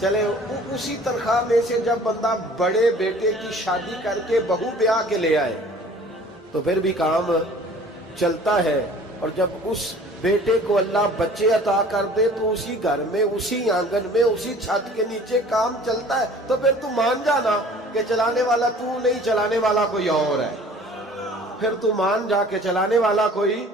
چلے اسی تنخواہ میں سے جب بندہ بڑے بیٹے کی شادی کر کے بہو بیاہ کے لے آئے تو پھر بھی کام چلتا ہے، اور جب اس بیٹے کو اللہ بچے عطا کر دے تو اسی گھر میں، اسی آنگن میں، اسی چھت کے نیچے کام چلتا ہے۔ تو پھر تو مان جانا کہ چلانے والا تو نہیں، چلانے والا کوئی اور ہے۔ پھر تو مان جا کے چلانے والا کوئی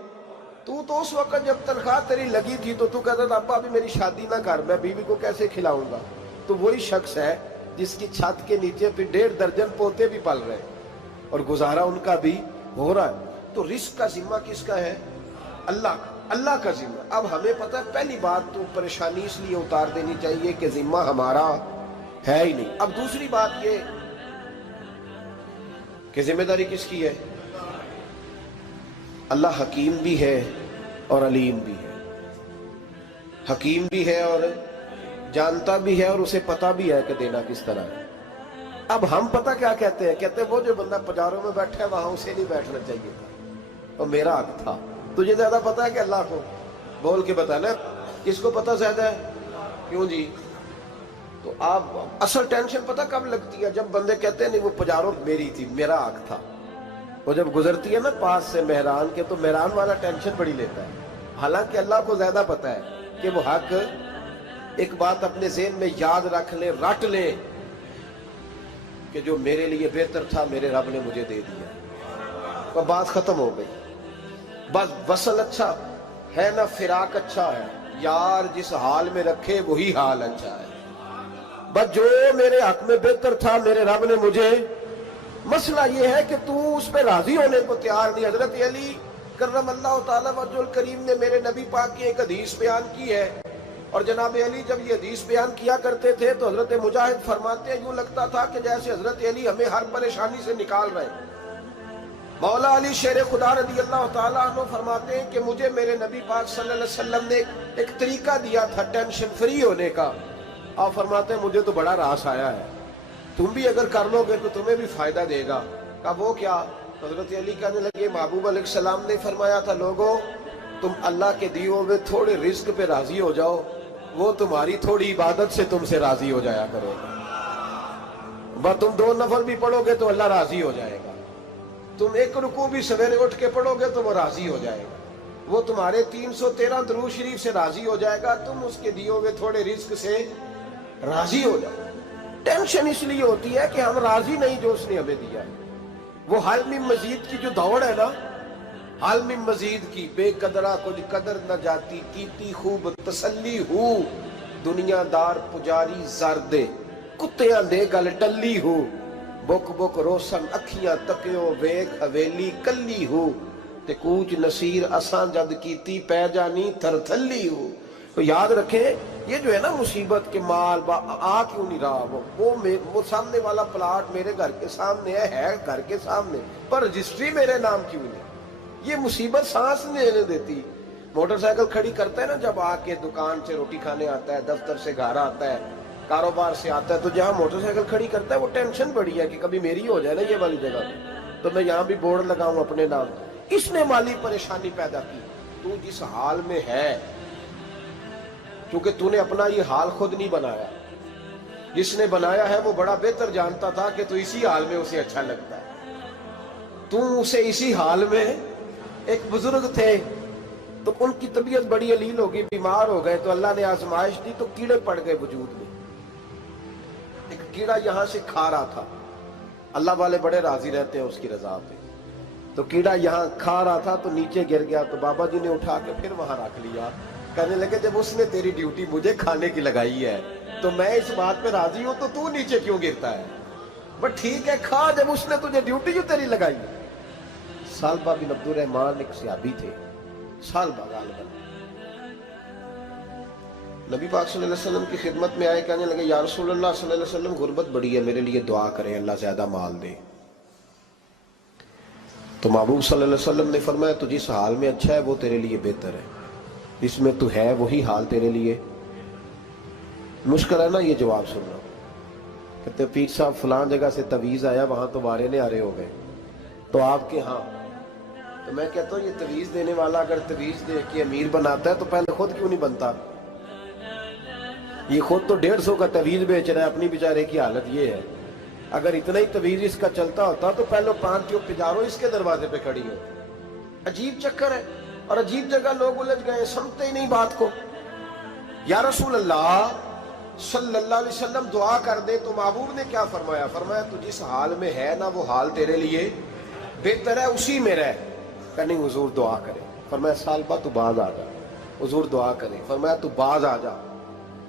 تو اس وقت جب تنخواہ تیری لگی تھی تو کہتا تھا ابا ابھی میری شادی نہ کر، میں بیوی کو کیسے کھلاؤں گا؟ تو وہی شخص ہے جس کی چھت کے نیچے پھر 1.5 درجن پوتے بھی پل رہے ہیں اور گزارا ان کا بھی ہو رہا ہے۔ تو رزق کا ذمہ کس کا ہے؟ اللہ کا، اللہ کا ذمہ۔ اب ہمیں پتہ ہے پہلی بات تو پریشانی اس لیے اتار دینی چاہیے کہ ذمہ ہمارا ہے ہی نہیں۔ اب دوسری بات یہ کہ ذمہ داری کس کی ہے؟ اللہ حکیم بھی ہے اور علیم بھی ہے، حکیم بھی ہے اور جانتا بھی ہے اور اسے پتہ بھی ہے کہ دینا کس طرح ہے۔ اب ہم پتہ کیا کہتے ہیں؟ کہتے ہیں وہ جو بندہ پجاروں میں بیٹھا ہے وہاں اسے نہیں بیٹھنا چاہیے تھا، اور میرا حق تھا۔ تجھے زیادہ پتہ ہے کہ اللہ کو؟ بول کے بتانا کس کو پتہ زیادہ ہے؟ کیوں جی؟ تو آپ اصل ٹینشن پتہ کب لگتی ہے؟ جب بندے کہتے ہیں نہیں وہ پجاروں میری تھی، میرا حق تھا۔ وہ جب گزرتی ہے نا پاس سے مہران کے تو مہران والا ٹینشن بڑی لیتا ہے، حالانکہ اللہ کو زیادہ پتہ ہے کہ وہ حق۔ ایک بات اپنے ذہن میں یاد رکھ لیں، رٹ لیں کہ جو میرے لیے بہتر تھا میرے رب نے مجھے دے دیا، اور بات ختم ہو گئی۔ بس وصل اچھا ہے نہ فراق اچھا ہے، یار جس حال میں رکھے وہی حال اچھا ہے۔ بس جو میرے حق میں بہتر تھا میرے رب نے مجھے، مسئلہ یہ ہے کہ تو اس پہ راضی ہونے کو تیار نہیں۔ حضرت علی کرم اللہ تعالیٰ وجہ الکریم نے میرے نبی پاک کی ایک حدیث بیان کی ہے، اور جناب علی جب یہ حدیث بیان کیا کرتے تھے تو حضرت مجاہد فرماتے ہیں یوں لگتا تھا کہ جیسے حضرت علی ہمیں ہر پریشانی سے نکال رہے ہیں۔ مولا علی شیر خدا رضی اللہ تعالیٰ عنہ فرماتے ہیں کہ مجھے میرے نبی پاک صلی اللہ علیہ وسلم نے ایک طریقہ دیا تھا ٹینشن فری ہونے کا۔ آپ فرماتے ہیں مجھے تو بڑا راس آیا ہے، تم بھی اگر کر لو گے تو تمہیں بھی فائدہ دے گا۔ کہا وہ کیا؟ حضرت علی کہنے لگے محبوب علیہ السلام نے فرمایا تھا لوگوں تم اللہ کے دیے ہوئے تھوڑے رزق پہ راضی ہو جاؤ، وہ تمہاری تھوڑی عبادت سے تم سے راضی ہو جایا کرو گا۔ بس تم 2 نفل بھی پڑھو گے تو اللہ راضی ہو جائے گا، تم 1 رکوع بھی سویرے اٹھ کے پڑھو گے تو وہ راضی ہو جائے گا، وہ تمہارے 313 درود شریف سے راضی ہو جائے گا، تم اس کے دیے ہوئے تھوڑے رزق سے راضی ہو جاؤ۔ ٹینشن اس لیے ہوتی ہے کہ ہم راضی نہیں جو اس نے ہمیں دیا ہے۔ وہ حل میں مزید کی جو دوڑ ہے نا، حل میں مزید کی، بے قدرہ کچھ قدر نہ جاتی، کیتی خوب تسلی ہو، دنیا دار پجاری زردے، کتیاں دے گل ٹلی ہو، بک بک روشن اکھیاں تکیو ویک حویلی کلی ہو، تے کوچ نصیر اساں جد کیتی پہ جانی تھر تھلی ہو۔ تو یاد رکھیں یہ جو ہے نا مصیبت کے مال آ کیوں نہیں رہا، وہ سامنے والا پلاٹ میرے گھر کے سامنے ہے گھر کے سامنے، پر رجسٹری میرے نام کیوں نہیں؟ یہ مصیبت سانس نہیں لینے دیتی۔ موٹر سائیکل کھڑی کرتا ہے نا جب آ کے دکان سے روٹی کھانے آتا ہے، دفتر سے گھر آتا ہے، کاروبار سے آتا ہے، تو جہاں موٹر سائیکل کھڑی کرتا ہے وہ ٹینشن بڑی ہے کہ کبھی میری ہو جائے نا یہ والی جگہ تو میں یہاں بھی بورڈ لگاؤں اپنے نام۔ اس نے مالی پریشانی پیدا کی۔ تو جس حال میں ہے، کیونکہ تو نے اپنا یہ حال خود نہیں بنایا، جس نے بنایا ہے وہ بڑا بہتر جانتا تھا کہ تو اسی حال میں اسے اچھا لگتا ہے۔ تو اسے اسی حال میں، ایک بزرگ تھے تو ان کی طبیعت بڑی علیل ہو گئی، بیمار ہو گئے، تو اللہ نے آزمائش دی تو کیڑے پڑ گئے وجود میں۔ ایک کیڑا یہاں سے کھا رہا تھا، اللہ والے بڑے راضی رہتے ہیں اس کی رضا پہ، تو کیڑا یہاں کھا رہا تھا تو نیچے گر گیا، تو بابا جی نے اٹھا کے پھر وہاں رکھ لیا، کہنے لگے جب اس نے تیری ڈیوٹی مجھے کھانے کی لگائی ہے تو میں اس بات پہ راضی ہوں تو نیچے کیوں گرتا ہے؟ بس ٹھیک ہے کھا، جب اس نے تجھے ڈیوٹی جو تیری لگائی ہے۔ سالبہ بن عبد الرحمن ایک صحابی تھے، سالبہ غالباً نبی پاک صلی اللہ علیہ وسلم کی خدمت میں آئے، کہنے لگے یا رسول اللہ صلی اللہ علیہ وسلم غربت بڑی ہے، میرے لیے دعا کریں اللہ زیادہ مال دے۔ تو محبوب صلی اللہ علیہ وسلم نے فرمایا تو جس حال میں اچھا ہے وہ تیرے لیے بہتر ہے، اس میں تو ہے وہی حال تیرے لیے۔ مشکل ہے نا یہ جواب سننا، کہتے پیر صاحب فلان جگہ سے تویز آیا وہاں تو وارے نے آرے ہو گئے، تو آپ کے ہاں، تو میں کہتا ہوں یہ تویز دینے والا اگر تویز دے کے امیر بناتا ہے تو پہلے خود کیوں نہیں بنتا؟ یہ خود تو 150 کا تویز بیچ رہا ہے، اپنی بیچارے کی حالت یہ ہے۔ اگر اتنا ہی تویز اس کا چلتا ہوتا تو پہلے 5 ٹیوب پجارو اس کے دروازے پہ کھڑی ہو۔ عجیب چکر ہے اور عجیب جگہ لوگ الجھ گئے، سمجھتے ہی نہیں بات کو۔ یا رسول اللہ صلی اللہ علیہ وسلم دعا کر دے تو محبوب نے کیا فرمایا؟ فرمایا تو جس حال میں ہے نا وہ حال تیرے لیے بہتر ہے، اسی میں رہ۔ کہ نہیں حضور دعا کرے۔ فرمایا سال بعد تو باز آ جا۔ حضور دعا کرے۔ فرمایا تو باز آ جا۔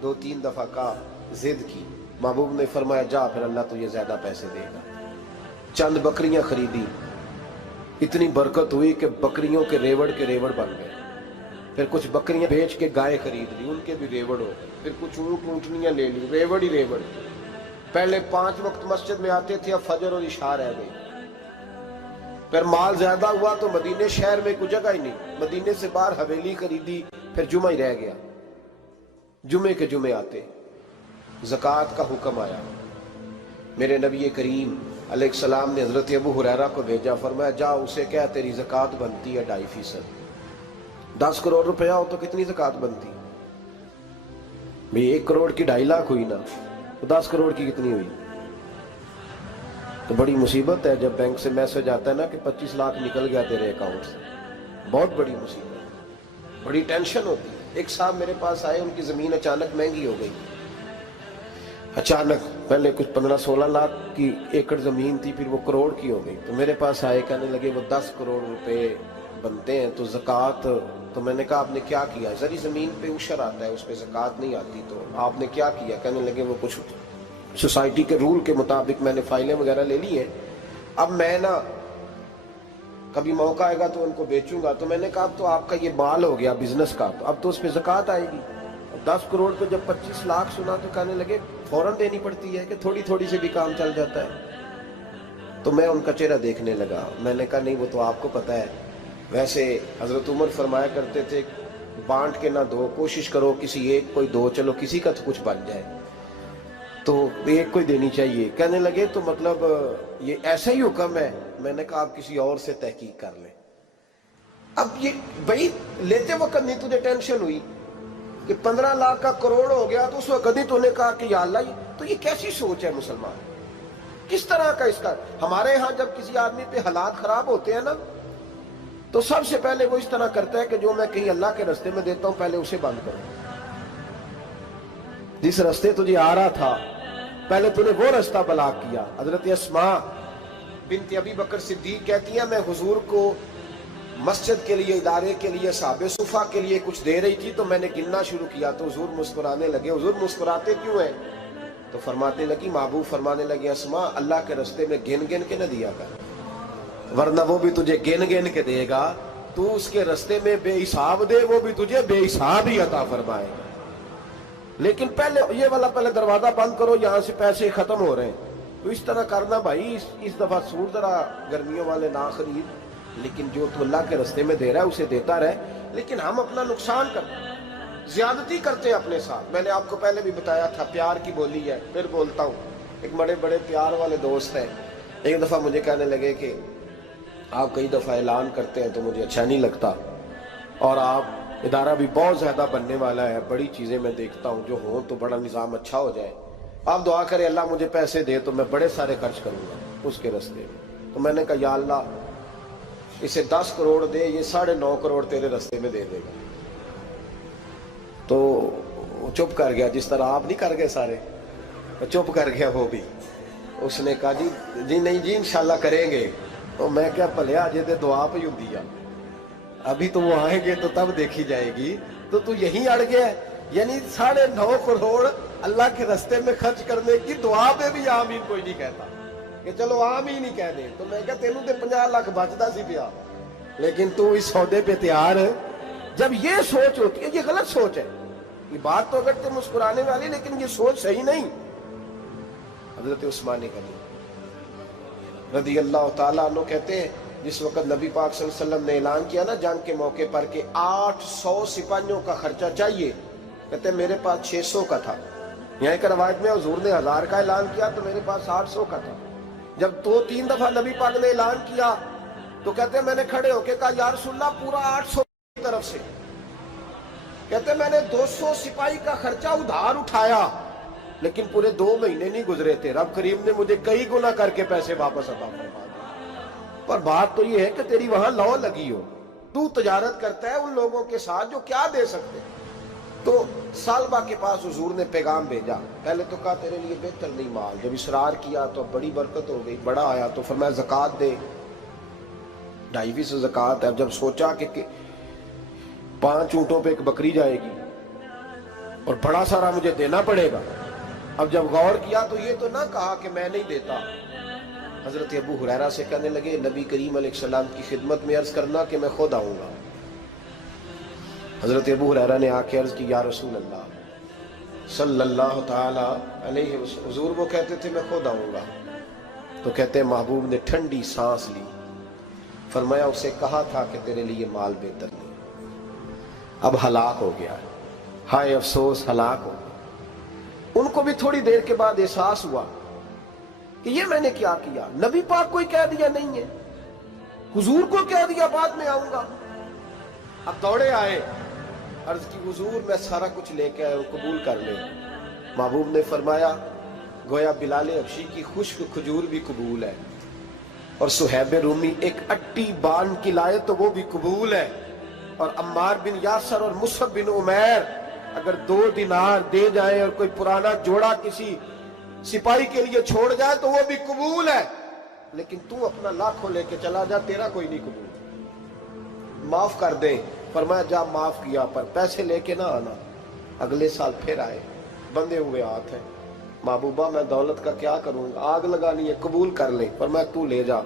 2-3 دفعہ کا ضد کی، محبوب نے فرمایا جا پھر اللہ تجھے زیادہ پیسے دے گا۔ چند بکریاں خریدی، اتنی برکت ہوئی کہ بکریوں کے ریوڑ بن گئے۔ پھر کچھ بکریاں بیچ کے گائے خرید لی، ان کے بھی ریوڑ ہو۔ پھر کچھ اونٹ اونٹنیاں لے لی، ریوڑ ہی ریوڑ۔ پہلے 5 وقت مسجد میں آتے تھے، اب فجر اور عشاء رہ گئی۔ پھر مال زیادہ ہوا تو مدینے شہر میں کوئی جگہ ہی نہیں، مدینے سے باہر حویلی خریدی، پھر جمعہ ہی رہ گیا۔ جمعے کے جمعے آتے، زکوٰۃ کا حکم آیا۔ میرے نبی کریم علیہ السلام نے حضرت ابو ہریرہ کو بھیجا، فرمایا جا اسے کہہ تیری زکوٰۃ بنتی ہے 2.5%۔ 10 کروڑ روپیہ ہو تو کتنی زکوٰۃ بنتی؟ بھئی 1 کروڑ کی 2.5 لاکھ ہوئی نا، تو 10 کروڑ کی کتنی ہوئی؟ تو بڑی مصیبت ہے جب بینک سے میسج آتا ہے نا کہ 25 لاکھ نکل گیا تیرے اکاؤنٹ سے، بہت بڑی مصیبت، بڑی ٹینشن ہوتی ہے۔ ایک صاحب میرے پاس آئے، ان کی زمین اچانک مہنگی ہو گئی، اچانک پہلے کچھ 15-16 لاکھ کی ایکڑ زمین تھی، پھر وہ کروڑ کی ہو گئی۔ تو میرے پاس آئے، کہنے لگے وہ 10 کروڑ روپے بنتے ہیں تو زکوٰۃ، تو میں نے کہا آپ نے کیا کیا؟ ذری زمین پہ عشر آتا ہے، اس پہ زکوٰۃ نہیں آتی، تو آپ نے کیا کیا؟ کہنے لگے وہ کچھ سوسائٹی کے رول کے مطابق میں نے فائلیں وغیرہ لے لی ہیں، اب میں نا کبھی موقع آئے گا تو ان کو بیچوں گا۔ تو میں نے کہا اب تو آپ کا یہ مال ہو گیا بزنس کا، تو اب تو اس پہ زکوٰۃ آئے گی۔ 10 کروڑ پہ جب 25 لاکھ سنا تو کہنے لگے فوراً دینی پڑتی ہے کہ تھوڑی تھوڑی سے بھی کام چل جاتا ہے؟ تو میں ان کا چہرہ دیکھنے لگا، میں نے کہا نہیں وہ تو آپ کو پتہ ہے، ویسے حضرت عمر فرمایا کرتے تھے بانٹ کے نہ دو، کوشش کرو کسی ایک کوئی دو، چلو کسی کا تو کچھ بن جائے، تو ایک کوئی دینی چاہیے۔ کہنے لگے تو مطلب یہ ایسا ہی حکم ہے؟ میں نے کہا آپ کسی اور سے تحقیق کر لیں۔ اب یہ بھائی لیتے وقت نہیں تجھے ٹینشن ہوئی کہ 15 لاکھ کا کروڑ ہو گیا، تو اس وقت نہیں تو نے کہا کہ یا اللہ، تو یہ کیسی سوچ ہے مسلمان؟ کس طرح کا اس کا؟ ہمارے ہاں جب کسی آدمی پہ حالات خراب ہوتے ہیں نا تو سب سے پہلے وہ اس طرح کرتا ہے کہ جو میں کہیں اللہ کے رستے میں دیتا ہوں پہلے اسے بند کروں۔ جس رستے تجھے آ رہا تھا پہلے تو نے وہ رستہ بلاک کیا۔ حضرت اسماء بنت ابی بکر صدیق کہتی ہیں میں حضور کو مسجد کے لیے، ادارے کے لیے، صحابہ صفا کے لیے کچھ دے رہی تھی، تو میں نے گننا شروع کیا تو حضور مسکرانے لگے۔ حضور مسکراتے کیوں ہیں؟ تو فرمانے لگی، محبوب فرمانے لگے اسماء اللہ کے رستے میں گن گن کے نہ دیا کر، ورنہ وہ بھی تجھے گن گن کے دے گا، تو اس کے رستے میں بے حساب دے وہ بھی تجھے بے حساب ہی عطا فرمائے گا۔ لیکن پہلے یہ والا پہلے دروازہ بند کرو، یہاں سے پیسے ختم ہو رہے ہیں، تو اس طرح کرنا بھائی۔ اس دفعہ سوٹ ذرا گرمیوں والے نہ خرید، لیکن جو تو اللہ کے رستے میں دے رہا ہے اسے دیتا رہے۔ لیکن ہم اپنا نقصان کرتے ہیں، زیادتی کرتے ہیں اپنے ساتھ۔ میں نے آپ کو پہلے بھی بتایا تھا پیار کی بولی ہے، پھر بولتا ہوں۔ ایک بڑے بڑے پیار والے دوست ہیں، ایک دفعہ مجھے کہنے لگے کہ آپ کئی دفعہ اعلان کرتے ہیں تو مجھے اچھا نہیں لگتا، اور آپ ادارہ بھی بہت زیادہ بننے والا ہے، بڑی چیزیں میں دیکھتا ہوں جو ہوں تو بڑا نظام اچھا ہو جائے، آپ دعا کریں اللہ مجھے پیسے دے تو میں بڑے سارے خرچ کروں گا اس کے رستے میں۔ تو میں نے کہا یا اللہ اسے 10 کروڑ دے، یہ 9.5 کروڑ تیرے رستے میں دے دے گا۔ تو چپ کر گیا، جس طرح آپ نہیں کر گئے سارے، چپ کر گیا وہ بھی۔ اس نے کہا جی نہیں جی انشاءاللہ کریں گے۔ تو میں کیا پلیا جی دعا پہ ہوں دیا، ابھی تو وہ آئیں گے تو تب دیکھی جائے گی، تو یہیں اڑ گیا ہے۔ یعنی 9.5 کروڑ اللہ کے رستے میں خرچ کرنے کی دعا پہ بھی آمین کوئی نہیں کہتا کہ چلو آمین ہی کہہ دیں۔ تو میں کہا تینوں تے 50 لاکھ بچتا سی پیا، لیکن تو اس سودے پہ تیار ہے۔ جب یہ سوچ ہوتی ہے، یہ غلط سوچ ہے، یہ بات تو اگر تے مسکرانے والی، لیکن یہ سوچ صحیح نہیں۔ حضرت عثمان غنی رضی اللہ تعالیٰ عنہ کہتے ہیں جس وقت نبی پاک صلی اللہ علیہ وسلم نے اعلان کیا نا جنگ کے موقع پر کہ 800 سپاہیوں کا خرچہ چاہیے، کہتے ہیں میرے پاس 600 کا تھا۔ یہاں ایک روایت میں حضور نے 1000 کا اعلان کیا تو میرے پاس 800 کا تھا۔ جب 2-3 دفعہ نبی پاک نے اعلان کیا تو کہتے ہیں میں نے کھڑے ہو کے کہا یا رسول اللہ پورا 800 کی طرف سے۔ کہتے میں نے 200 سپاہی کا خرچہ ادھار اٹھایا لیکن پورے 2 مہینے نہیں گزرے تھے، رب کریم نے مجھے کئی گنا کر کے پیسے واپس عطا فرما دیے۔ پر بات تو یہ ہے کہ تیری وہاں لو لگی ہو، تو تجارت کرتا ہے ان لوگوں کے ساتھ جو کیا دے سکتے۔ تو سالبہ کے پاس حضور نے پیغام بھیجا، پہلے تو کہا تیرے لیے بہتر نہیں مال، جب اصرار کیا تو بڑی برکت ہو گئی، بڑا آیا تو فرمایا زکوٰۃ دے، 2.5 زکوٰۃ ہے۔ اب جب سوچا کہ 5 اونٹوں پہ ایک بکری جائے گی اور بڑا سارا مجھے دینا پڑے گا، اب جب غور کیا تو یہ تو نہ کہا کہ میں نہیں دیتا۔ حضرت ابو ہریرہ سے کہنے لگے نبی کریم علیہ السلام کی خدمت میں عرض کرنا کہ میں خود آؤں گا۔ حضرت ابو ہریرہ نے آ کے عرض کی یا رسول اللہ صلی اللہ تعالی علیہ وسلم، حضور وہ کہتے تھے میں خود آؤں گا، تو کہتے ہیں محبوب نے ٹھنڈی سانس لی، فرمایا اسے کہا تھا کہ تیرے لیے مال بہتر نہیں، اب ہلاک ہو گیا، ہائے افسوس ہلاک ہو گیا۔ ان کو بھی تھوڑی دیر کے بعد احساس ہوا کہ یہ میں نے کیا کیا، نبی پاک کوئی کہہ دیا نہیں ہے، حضور کو کہہ دیا بعد میں آؤں گا۔ اب دوڑے آئے، عرض کی حضور میں سارا کچھ لے کے آیا، قبول کر لیں۔ محبوب نے فرمایا گویا بلال حبشی کی خشک کھجور بھی قبول ہے، اور صہیب رومی ایک اٹی بان کی لائے تو وہ بھی قبول ہے، اور عمار بن یاسر اور مصعب بن عمیر اگر 2 دینار دے جائیں اور کوئی پرانا جوڑا کسی سپاہی کے لیے چھوڑ جائے تو وہ بھی قبول ہے، لیکن تو اپنا لاکھوں لے کے چلا جا، تیرا کوئی نہیں قبول، معاف کر دیں۔ فرمایا جا معاف کیا، پر پیسے لے کے نہ آنا۔ اگلے سال پھر آئے، بندے ہوئے ہاتھ ہیں، محبوبہ میں دولت کا کیا کروں گا، آگ لگانی ہے، قبول کر لیں۔ فرمایا تو لے جا،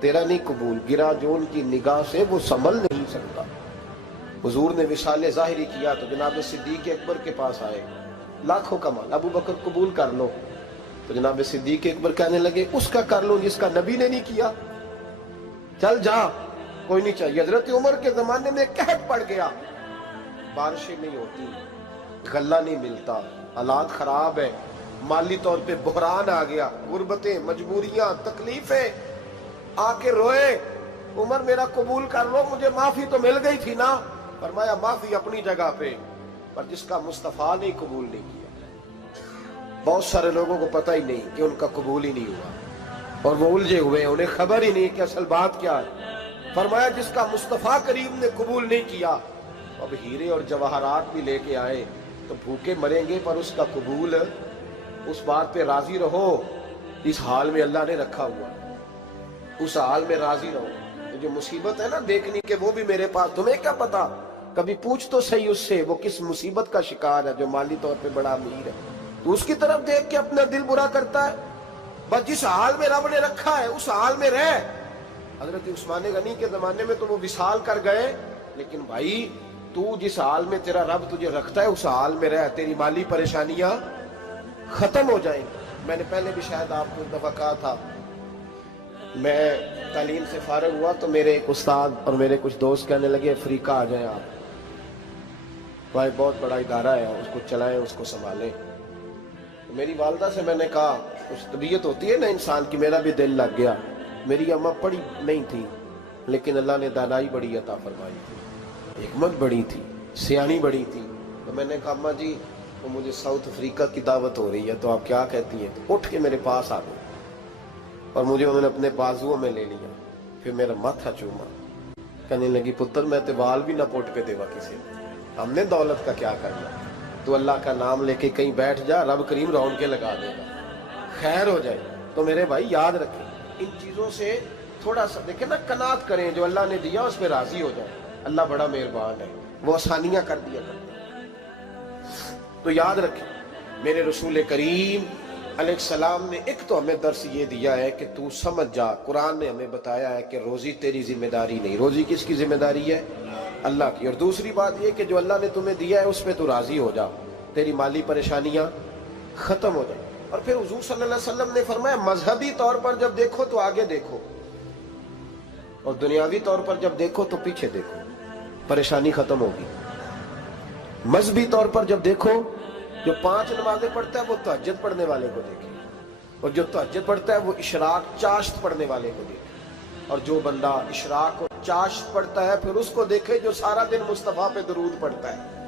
تیرا نہیں قبول، گرا جو ان کی نگاہ سے وہ سنبھل نہیں سکتا۔ حضور نے وصال ظاہری کیا تو جناب صدیق اکبر کے پاس آئے، لاکھوں کا مال، ابو بکر قبول کر لو، تو جناب صدیق اکبر کہنے لگے اس کا کر لو جس کا نبی نے نہیں کیا، چل جا، کوئی نہیں چاہیے۔ حضرت عمر کے زمانے میں قحط پڑ گیا، بارشیں نہیں ہوتی، غلہ نہیں ملتا، حالات خراب ہے، مالی طور پہ بحران آ گیا، غربتیں، مجبوریاں، تکلیفیں، آ کے روئے، عمر میرا قبول کر لو، مجھے معافی تو مل گئی تھی نا۔ فرمایا معافی اپنی جگہ پہ، پر جس کا مصطفیٰ نے قبول نہیں کیا۔ بہت سارے لوگوں کو پتہ ہی نہیں کہ ان کا قبول ہی نہیں ہوا، اور وہ الجھے ہوئے، انہیں خبر ہی نہیں کہ اصل بات کیا ہے۔ فرمایا جس کا مصطفیٰ کریم نے قبول نہیں کیا، اب ہیرے اور جواہرات بھی لے کے آئے تو بھوکے مریں گے، پر اس کا قبول، اس بات پہ راضی رہو اس حال میں اللہ نے رکھا ہوا، اس حال میں راضی رہو۔ جو مصیبت ہے نا دیکھنی کہ وہ بھی میرے پاس، تمہیں کیا پتا، کبھی پوچھ تو صحیح اس سے وہ کس مصیبت کا شکار ہے، جو مالی طور پہ بڑا امیر ہے، تو اس کی طرف دیکھ کے اپنا دل برا کرتا ہے۔ بس جس حال میں رب نے رکھا ہے اس حال میں رہ۔ حضرت عثمان غنی کے زمانے میں تو وہ وصال کر گئے، لیکن بھائی تو جس حال میں تیرا رب تجھے رکھتا ہے اس حال میں رہ، تیری مالی پریشانیاں ختم ہو جائیں۔ میں نے پہلے بھی شاید آپ کو ایک دفعہ کہا تھا، میں تعلیم سے فارغ ہوا تو میرے ایک استاد اور میرے کچھ دوست کہنے لگے افریقہ آ جائیں آپ، وہاں بہت بڑا ادارہ ہے، اس کو چلائیں، اس کو سنبھالیں۔ میری والدہ سے میں نے کہا، کچھ طبیعت ہوتی ہے نا انسان کی، میرا بھی دل لگ گیا۔ میری اماں پڑھی نہیں تھی لیکن اللہ نے دانائی بڑی عطا فرمائی تھی، حکمت بڑی تھی، سیانی بڑی تھی۔ تو میں نے کہا اماں جی وہ مجھے ساؤتھ افریقہ کی دعوت ہو رہی ہے تو آپ کیا کہتی ہیں؟ تو اٹھ کے میرے پاس آ گئے اور مجھے انہوں نے اپنے بازوؤں میں لے لیا، پھر میرا ماتھا چوما، کہنے لگی پتر میں تے وال بھی نہ پوٹ پہ دیوا کسی نے، ہم نے دولت کا کیا کرنا، تو اللہ کا نام لے کے کہیں بیٹھ جا، رب کریم رون کے لگا دے گا، خیر ہو جائے۔ تو میرے بھائی یاد رکھیں ان چیزوں سے تھوڑا سا دیکھیں نا، قناعت کریں، جو اللہ نے دیا اس پہ راضی ہو جائے، اللہ بڑا مہربان ہے، وہ آسانیاں کر دیا کرتا ہے۔ تو یاد رکھیں میرے رسول کریم علیہ السلام نے ایک تو ہمیں درس یہ دیا ہے کہ تو سمجھ جا، قرآن نے ہمیں بتایا ہے کہ روزی تیری ذمہ داری نہیں، روزی کس کی ذمہ داری ہے؟ اللہ کی۔ اور دوسری بات یہ کہ جو اللہ نے تمہیں دیا ہے اس پہ تو راضی ہو جا، تیری مالی پریشانیاں ختم ہو جائیں۔ اور پھر حضور صلی اللہ علیہ وسلم نے فرمایا مذہبی طور پر جب دیکھو تو آگے دیکھو، اور دنیاوی طور پر جب دیکھو تو پیچھے دیکھو، پریشانی ختم ہوگی۔ مذہبی طور پر جب دیکھو، جو 5 نمازیں پڑھتا ہے وہ تہجد پڑھنے والے کو دیکھے، اور جو تہجد پڑھتا ہے وہ اشراق چاشت پڑھنے والے کو دیکھے، اور جو بندہ اشراق اور چاشت پڑھتا ہے پھر اس کو دیکھے جو سارا دن مصطفیٰ پہ درود پڑھتا ہے۔